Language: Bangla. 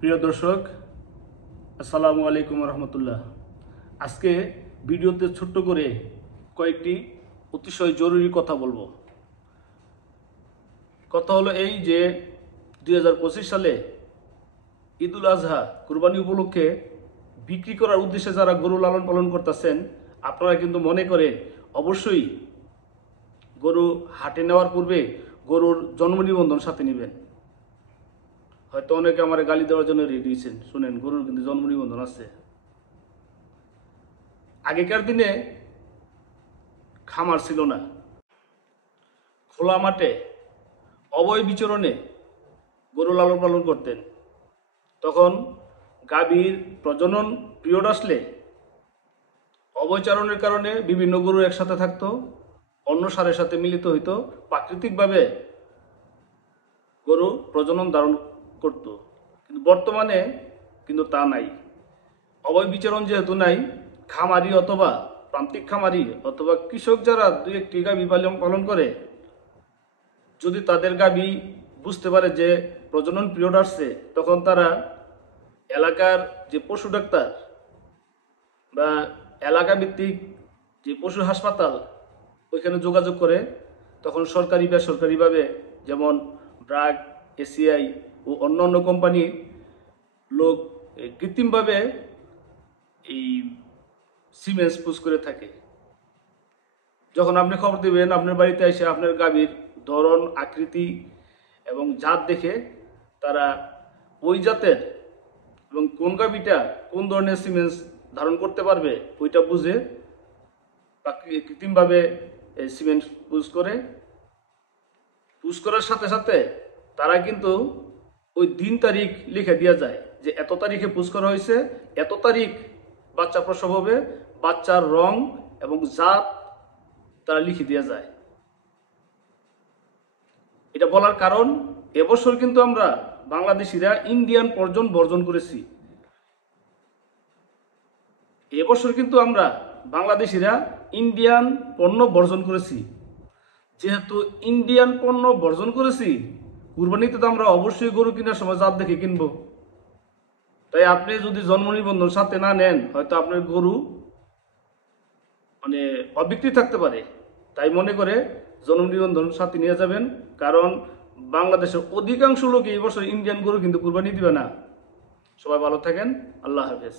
প্রিয় দর্শক, আসসালামু আলাইকুম রহমতুল্লাহ। আজকে ভিডিওতে ছোট্ট করে কয়েকটি অতিশয় জরুরি কথা বলবো। কথা হলো এই যে 2025 সালে ঈদুল আজহা কুরবানি উপলক্ষে বিক্রি করার উদ্দেশ্যে যারা গরু লালন পালন করতেছেন, আপনারা কিন্তু মনে করে অবশ্যই গরু হাটে নেওয়ার পূর্বে গরুর জন্ম নিবন্ধন সাথে নেবেন। হয়তো অনেকে আমার গালি দেওয়ার জন্য রেডি হয়েছেন, শুনেন, গরুর কিন্তু জন্ম নিবন্ধন আছে। আগেকার দিনে খামার ছিল না, খোলা মাঠে অবয় বিচরণে গরু লালন পালন করতেন। তখন গাভীর প্রজনন পিরিয়ড আসলে অবয়চারণের কারণে বিভিন্ন গরু একসাথে থাকতো, অন্য সারের সাথে মিলিত হইতো, প্রাকৃতিকভাবে গরু প্রজনন ধারণ করত। কিন্তু বর্তমানে কিন্তু তা নাই। অবয় বিচরণ যেহেতু নাই, খামারি অথবা প্রান্তিক খামারি অথবা কৃষক যারা দুই একটি গাভী পালন করে, যদি তাদের গাভী বুঝতে পারে যে প্রজনন পিরিয়ড আসছে, তখন তারা এলাকার যে পশু ডাক্তার বা এলাকা ভিত্তিক যে পশু হাসপাতাল ওইখানে যোগাযোগ করে, তখন সরকারি বেসরকারিভাবে যেমন ব্রাগ, এসিআই ও অন্য কোম্পানির লোক কৃত্রিমভাবে এই সিমেন্স পুশ করে থাকে। যখন আপনি খবর দেবেন, আপনার বাড়িতে এসে আপনার গাভীর ধরন, আকৃতি এবং জাত দেখে তারা ওই জাতের এবং কোন গাভীটা কোন ধরনের সিমেন্স ধারণ করতে পারবে ওইটা বুঝে কৃত্রিমভাবে সিমেন্ট পুশ করার সাথে সাথে তারা কিন্তু ওই দিন তারিখ লিখে দেওয়া যায় যে এত তারিখে পুশ করা হয়েছে, এত তারিখ বাচ্চা প্রসব হবে, বাচ্চার রং এবং জাত তারা লিখে দেওয়া যায়। এটা বলার কারণ, এবছর কিন্তু আমরা বাংলাদেশিরা ইন্ডিয়ান পর্যন্ত বর্জন করেছি। এবছর কিন্তু আমরা বাংলাদেশিরা ইন্ডিয়ান পণ্য বর্জন করেছি। যেহেতু ইন্ডিয়ান পণ্য বর্জন করেছি, কুরবানিতে তো আমরা অবশ্যই গরু কেনার সময় জাত দেখে কিনবো। তাই আপনি যদি জন্ম নিবন্ধন সাথে না নেন, হয়তো আপনার গরু অবিক্রি থাকতে পারে। তাই মনে করে জন্ম নিবন্ধন সাথে নিয়ে যাবেন, কারণ বাংলাদেশের অধিকাংশ লোক এই বছর ইন্ডিয়ান গরু কিন্তু কুরবানি দিবে না। সবাই ভালো থাকেন, আল্লাহ হাফেজ।